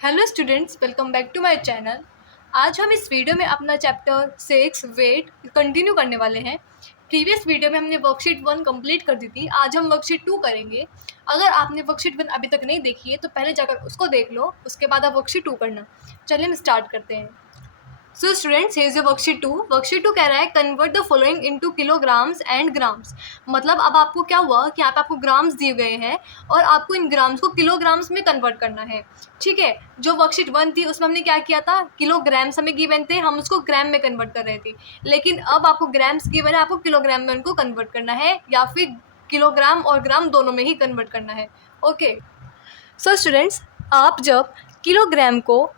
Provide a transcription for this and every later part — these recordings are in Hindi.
Hello students, welcome back to my channel. आज हम इस वीडियो में अपना चैप्टर 6 वेट कंटिन्यू करने वाले हैं। प्रीवियस वीडियो में हमने वर्कशीट 1 कंप्लीट कर दी थी। आज हम वर्कशीट 2 करेंगे। अगर आपने वर्कशीट 1 अभी तक नहीं देखी है तो पहले जाकर उसको देख लो, उसके बाद आप वर्कशीट 2 करना। चलिए हम स्टार्ट करते हैं। So students, here is your worksheet 2। Worksheet 2 कह रहा है convert the following into kilograms and grams. मतलब अब आपको क्या हुआ कि यहाँ पे आपको ग्राम्स दिए गए हैं और आपको इन ग्राम्स को किलोग्राम्स में कन्वर्ट करना है। ठीक है, जो वर्कशीट 1 थी उसमें हमने क्या किया था, किलोग्राम्स हमें गिवन थे, हम उसको ग्राम में कन्वर्ट कर रहे थे। लेकिन अब आपको ग्राम्स गिवन है, आपको किलोग्राम में उनको कन्वर्ट करना है या फिर किलोग्राम और ग्राम दोनों में ही कन्वर्ट करना है। ओके, सो स्टूडेंट्स, आप जब किलोग्राम को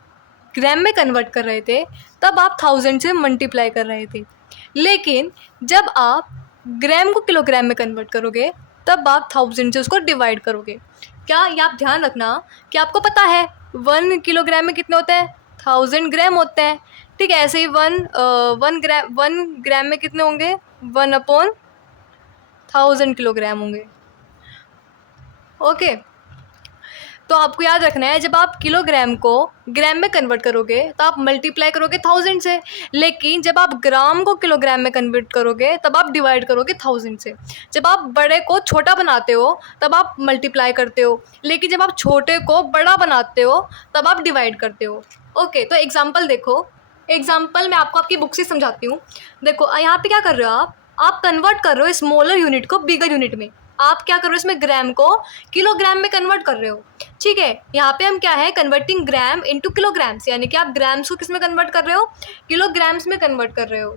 ग्राम में कन्वर्ट कर रहे थे तब आप 1000 से मल्टीप्लाई कर रहे थे। लेकिन जब आप ग्राम को किलोग्राम में कन्वर्ट करोगे तब आप 1000 से उसको डिवाइड करोगे। क्या ये आप ध्यान रखना कि आपको पता है 1 किलोग्राम में कितने होते हैं, 1000 ग्राम होते हैं। ठीक है, ऐसे ही 1 ग्राम में कितने होंगे, 1/1000 किलोग्राम होंगे। ओके, तो आपको याद रखना है जब आप किलोग्राम को ग्राम में कन्वर्ट करोगे तो आप मल्टीप्लाई करोगे 1000 से। लेकिन जब आप ग्राम को किलोग्राम में कन्वर्ट करोगे तब आप डिवाइड करोगे 1000 से। जब आप बड़े को छोटा बनाते हो तब आप मल्टीप्लाई करते हो, लेकिन जब आप छोटे को बड़ा बनाते हो तब आप डिवाइड करते हो। ओके, तो एग्जाम्पल देखो। एग्जाम्पल मैं आपको आपकी बुक से समझाती हूँ। देखो यहाँ पे क्या कर रहे हो, आप कन्वर्ट कर रहे हो स्मॉलर यूनिट को बिगर यूनिट में। आप क्या कर रहे हो, इसमें ग्राम को किलोग्राम में कन्वर्ट कर रहे हो। ठीक है, यहाँ पे हम क्या है, कन्वर्टिंग ग्राम इनटू किलोग्राम्स, यानी कि आप ग्राम्स को किस में कन्वर्ट कर रहे हो, किलोग्राम्स में कन्वर्ट कर रहे हो।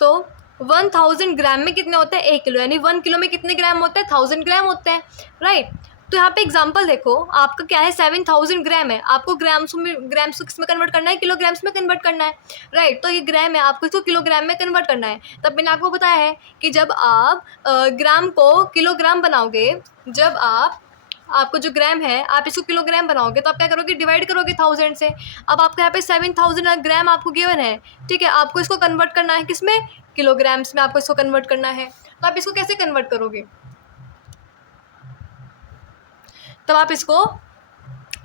तो 1000 ग्राम में कितने होते हैं, 1 किलो, यानी 1 किलो में कितने ग्राम होते हैं, 1000 ग्राम होते हैं, राइट। तो यहाँ पे एग्जांपल देखो, आपका क्या है 7000 ग्राम है, आपको ग्राम्स को किस में कन्वर्ट करना है, किलोग्राम्स में कन्वर्ट करना है, राइट। तो ये ग्राम है, आपको इसको किलोग्राम में कन्वर्ट करना है। तब मैंने आपको बताया है कि जब आप ग्राम को किलोग्राम बनाओगे, जब आपको जो ग्राम है आप इसको किलोग्राम बनाओगे तो आप क्या करोगे, डिवाइड करोगे 1000 से। अब आपको यहाँ पे 7000 ग्राम आपको गिवन है। ठीक है, आपको इसको कन्वर्ट करना है किसमें, किलोग्राम्स में आपको इसको कन्वर्ट करना है। तो आप इसको कैसे कन्वर्ट करोगे, तब आप इसको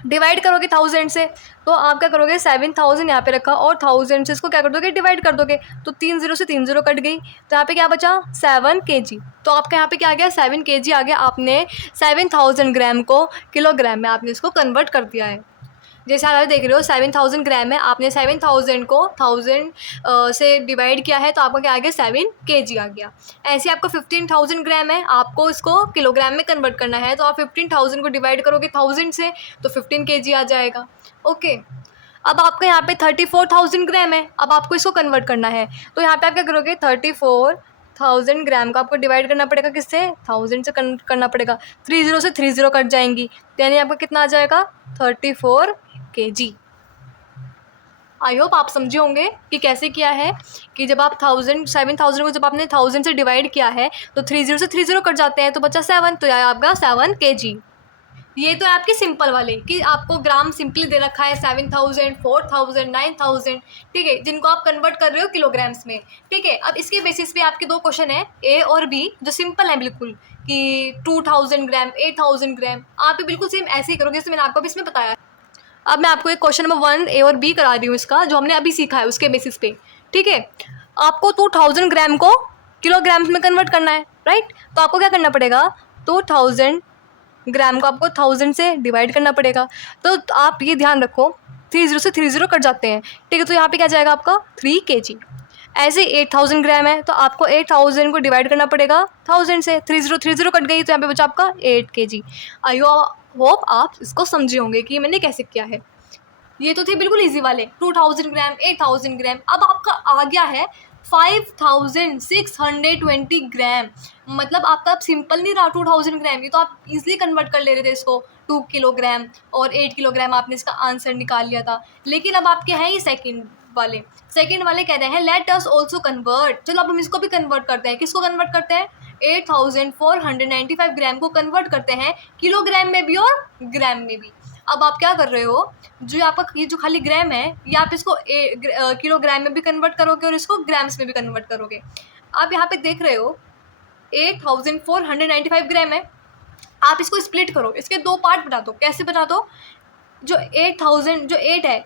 डिवाइड करोगे 1000 से। तो आप क्या करोगे, 7000 यहाँ पे रखा और 1000 से इसको क्या कर दोगे, डिवाइड कर दोगे। तो 3 0 से 3 0 कट गई, तो यहाँ पे क्या बचा, 7 kg। तो आपका यहाँ पे क्या आ गया, 7 kg आ गया। आपने 7000 ग्राम को किलोग्राम में आपने इसको कन्वर्ट कर दिया है। जैसे आप देख रहे हो 7000 ग्राम है, आपने 7000 को 1000 से डिवाइड किया है तो आपको क्या आ गया, 7 kg आ गया। ऐसे आपको 15000 ग्राम है, आपको इसको किलोग्राम में कन्वर्ट करना है तो आप 15000 को डिवाइड करोगे 1000 से तो 15 kg आ जाएगा। ओके, अब आपका यहाँ पे 34000 ग्राम है, अब आपको इसको कन्वर्ट करना है। तो यहाँ पे आप क्या करोगे, 34000 ग्राम का आपको डिवाइड करना पड़ेगा किससे, 1000 से करना पड़ेगा। 30 से 30 कट जाएंगी, यानी आपका कितना आ जाएगा, 34 kg। आई होप आप समझे होंगे कि कैसे किया है, कि जब आप 7000 को जब आपने 1000 से डिवाइड किया है तो 30 से 30 कट जाते हैं तो बचा 7, तो यह आपका 7 kg। ये तो है आपकी सिंपल वाले कि आपको ग्राम सिंपली दे रखा है 7000, 4000, 9000। ठीक है, जिनको आप कन्वर्ट कर रहे हो किलोग्राम्स में। ठीक है, अब इसके बेसिस पे आपके 2 क्वेश्चन है, ए और बी, जो सिंपल है बिल्कुल, कि 2000 ग्राम, 8000 ग्राम। आप भी बिल्कुल सेम ऐसे ही करोगे जैसे मैंने आपको भी इसमें बताया। अब मैं आपको एक क्वेश्चन नंबर 1 ए और बी करा रही हूँ, इसका जो हमने अभी सीखा है उसके बेसिस पे। ठीक है, आपको 2000 ग्राम को किलोग्राम्स में कन्वर्ट करना है, राइट। तो आपको क्या करना पड़ेगा, 2000 ग्राम को आपको 1000 से डिवाइड करना पड़ेगा। तो आप ये ध्यान रखो 30 से 30 कट जाते हैं। ठीक है, तो यहाँ पे क्या जाएगा आपका 3 kg। ऐसे 8000 ग्राम है तो आपको 8000 को डिवाइड करना पड़ेगा 1000 से। 30 कट गई तो यहाँ पे बचा आपका 8 kg। आई होप आप इसको समझे होंगे कि मैंने कैसे किया है। ये तो थे बिल्कुल इजी वाले, 2000 ग्राम, 8000 ग्राम। अब आपका आ गया है 5620 ग्राम। मतलब आपका अब सिंपल नहीं रहा 2000 ग्राम, ये तो आप इजीली कन्वर्ट कर ले रहे थे इसको 2 किलोग्राम और 8 किलोग्राम, आपने इसका आंसर निकाल लिया था। लेकिन अब आपके हैं ये सेकंड वाले कह रहे हैं लेट अस ऑल्सो कन्वर्ट। चलो अब हम इसको भी कन्वर्ट करते हैं। किसको कन्वर्ट करते हैं, 8495 ग्राम को कन्वर्ट करते हैं किलोग्राम में भी और ग्राम में भी। अब आप क्या कर रहे हो, जो आपका ये जो खाली ग्राम है ये आप इसको किलोग्राम में भी कन्वर्ट करोगे और इसको ग्राम्स में भी कन्वर्ट करोगे। आप यहाँ पे देख रहे हो 8495 ग्राम है, आप इसको स्प्लिट करो, इसके 2 पार्ट बना दो। कैसे बना दो, जो 8000 जो 8 है,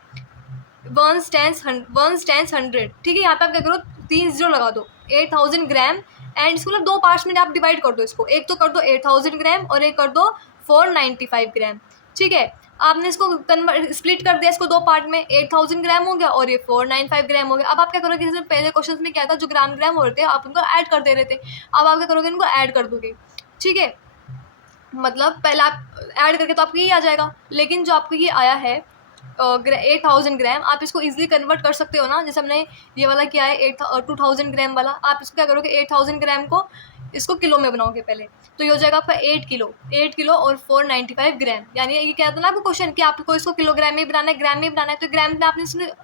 वंस टेंस 100, ठीक है। यहाँ पे आप क्या करो, 3 जीरो लगा दो, 8000 ग्राम। एंड इसको मतलब 2 पार्ट्स में आप डिवाइड कर दो इसको, एक तो कर दो 8000 ग्राम और एक कर दो 495 ग्राम, ठीक है। आपने इसको कन्वर्ट स्प्लिट कर दिया इसको 2 पार्ट में, 8000 ग्राम हो गया और ये 495 ग्राम हो गया। अब आप क्या करोगे, जैसे पहले क्वेश्चन में क्या था, जो ग्राम ग्राम हो रहे थे आप उनको ऐड कर दे रहे थे, अब आप क्या करोगे, इनको ऐड कर दोगे, ठीक है। मतलब पहले आप ऐड करके तो आपको ये आ जाएगा, लेकिन जो आपको ये आया है 8000 ग्राम, आप इसको इजीली कन्वर्ट कर सकते हो ना, जैसे हमने ये वाला किया है 2000 ग्राम वाला। आप इसको क्या करोगे, 8000 ग्राम को इसको किलो में बनाओगे पहले, तो ये हो जाएगा आपका 8 किलो और 495 ग्राम। यानी ये कहता है ना आपको क्वेश्चन कि आपको इसको किलोग्राम में बनाना है, ग्राम में बनाना है, तो ग्राम में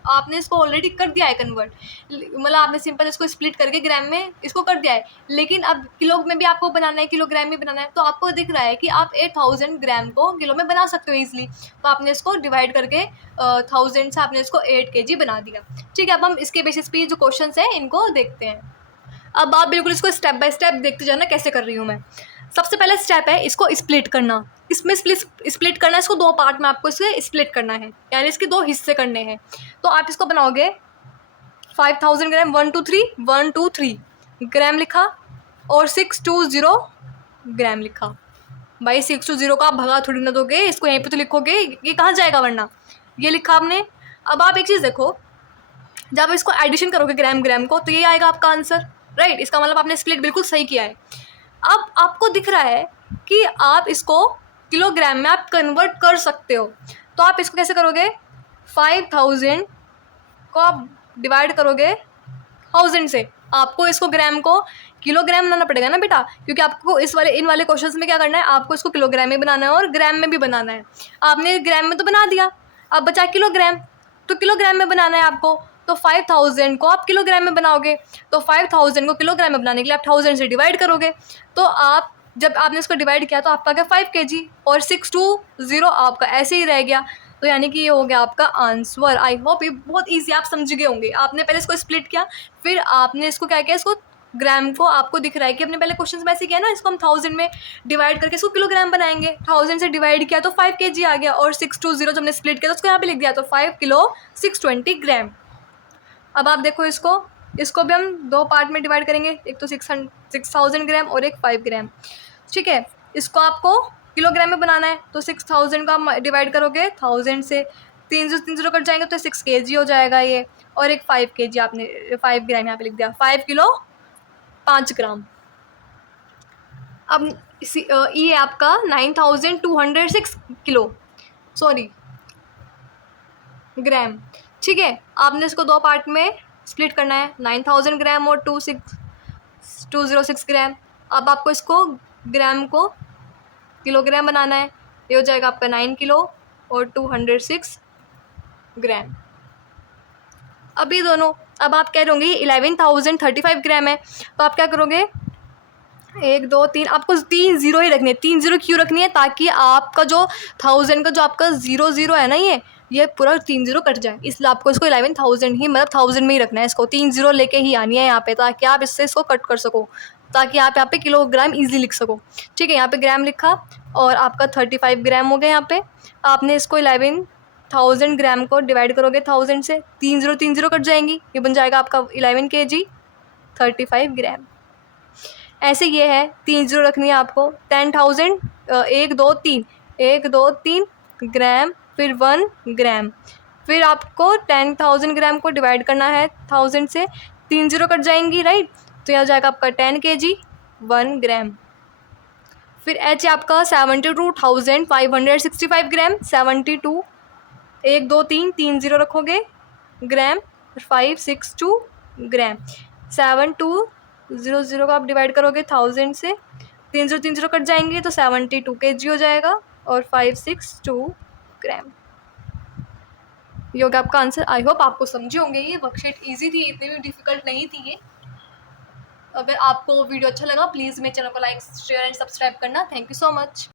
आपने इसको ऑलरेडी कर दिया है कन्वर्ट, मतलब आपने सिंपल इसको स्प्लिट करके ग्राम में इसको कर दिया है। लेकिन अब किलो में भी आपको बनाना है, किलोग्राम में बनाना है, तो आपको दिख रहा है कि आप 8000 ग्राम को किलो में बना सकते हो ईजिली, तो आपने इसको डिवाइड करके 1000 से आपने इसको 8 kg बना दिया, ठीक है। अब हम इसके बेसिस पे जो क्वेश्चन है इनको देखते हैं। अब आप बिल्कुल इसको स्टेप बाय स्टेप देखते जाना कैसे कर रही हूँ मैं। सबसे पहला स्टेप है इसको स्प्लिट करना। इसमें स्प्लिट करना है, इसको 2 पार्ट में आपको इसे स्प्लिट करना है, यानी इसके 2 हिस्से करने हैं। तो आप इसको बनाओगे 5000 ग्राम, 123 ग्राम लिखा और 620 ग्राम लिखा। भाई 620 का आप भगा थोड़ी ना दोगे, इसको यहीं पे तो लिखोगे, ये कहाँ जाएगा वरना, ये लिखा आपने। अब आप एक चीज़ देखो, जब इसको एडिशन करोगे ग्राम ग्राम को तो ये आएगा आपका आंसर, राइट। इसका मतलब आपने स्प्लिट बिल्कुल सही किया है। अब आपको दिख रहा है कि आप इसको किलोग्राम में आप कन्वर्ट कर सकते हो, तो आप इसको कैसे करोगे, 5000 को आप डिवाइड करोगे 1000 से, आपको इसको ग्राम को किलोग्राम बनाना पड़ेगा ना बेटा, क्योंकि आपको इन वाले क्वेश्चंस में क्या करना है, आपको इसको किलोग्राम में बनाना है और ग्राम में भी बनाना है। आपने ग्राम में तो बना दिया, अब बचा किलोग्राम, तो किलोग्राम में बनाना है आपको, तो 5000 को आप किलोग्राम में बनाओगे, तो 5000 को किलोग्राम में बनाने के लिए आप 1000 से डिवाइड करोगे, तो आप जब आपने इसको डिवाइड किया तो आपका क्या 5 kg और 620 आपका ऐसे ही रह गया। तो यानी कि ये हो गया आपका आंसर। आई होप ये बहुत ईजी आप समझ गए होंगे। आपने पहले इसको स्प्लिट किया, फिर आपने इसको क्या किया, इसको ग्राम को आपको दिख रहा है कि अपने पहले क्वेश्चन में ऐसे किया ना, इसको हम 1000 में डिवाइड करके इसको किलोग्राम बनाएंगे, 1000 से डिवाइड किया तो 5 kg आ गया, और 620 जब हमने स्प्लिट किया तो उसको यहाँ पे लिख दिया, तो 5 किलो 620 ग्राम। अब आप देखो इसको भी हम 2 पार्ट में डिवाइड करेंगे, एक तो 6000 ग्राम और एक 5 ग्राम, ठीक है। इसको आपको किलोग्राम में बनाना है, तो 6000 का आप डिवाइड करोगे 1000 से, 3 जीरो कट जाएंगे तो 6 kg हो जाएगा ये, और एक 5 kg आपने 5 ग्राम यहाँ पे लिख दिया, 5 किलो 5 ग्राम। अब ये आपका 9206 किलो सॉरी ग्राम, ठीक है। आपने इसको 2 पार्ट में स्प्लिट करना है, 9000 ग्राम और 206 ग्राम। अब आपको इसको ग्राम को किलोग्राम बनाना है, ये हो जाएगा आपका 9 किलो और 206 ग्राम। अब ये दोनों, अब आप कह रहे 11,035 ग्राम है, तो आप क्या करोगे, 1 2 3, आपको 3 जीरो ही रखनी है। 3 जीरो क्यों रखनी है, ताकि आपका जो 1000 का जो आपका 0 है ना, ये पूरा 3 जीरो कट जाए, इसलिए आपको इसको 11,000 ही, मतलब 1000 में ही रखना है। इसको 3 जीरो लेके ही आनी है यहाँ पे, ताकि आप इससे इसको कट कर सको, ताकि आप यहाँ पे किलोग्राम इजी लिख सको, ठीक है। यहाँ पे ग्राम लिखा और आपका 35 ग्राम हो गया। यहाँ पे आपने इसको 11,000 ग्राम को डिवाइड करोगे 1000 से, 3 जीरो कट जाएंगी, ये बन जाएगा आपका 11 kg 35 ग्राम। ऐसे ये है, 3 जीरो रखनी है आपको। 10,000 1 2 3 ग्राम, फिर 1 ग्राम, फिर आपको 10,000 ग्राम को डिवाइड करना है 1000 से, 3 जीरो कट जाएंगी, राइट। तो यह हो जाएगा आपका 10 kg 1 ग्राम। फिर एच आपका 72,565 ग्राम, 72 1 2 3 जीरो रखोगे ग्राम, 562 ग्राम। 7200 को आप डिवाइड करोगे 1000 से, 3 जीरो कट जाएंगे तो 72 kg हो जाएगा और 562 ग्राम। ये होगा आपका आंसर। आई होप आपको समझे होंगे, ये वर्कशीट इजी थी, इतनी भी डिफिकल्ट नहीं थी ये। अगर आपको वीडियो अच्छा लगा प्लीज़ मेरे चैनल को लाइक शेयर एंड सब्सक्राइब करना। Thank you so much.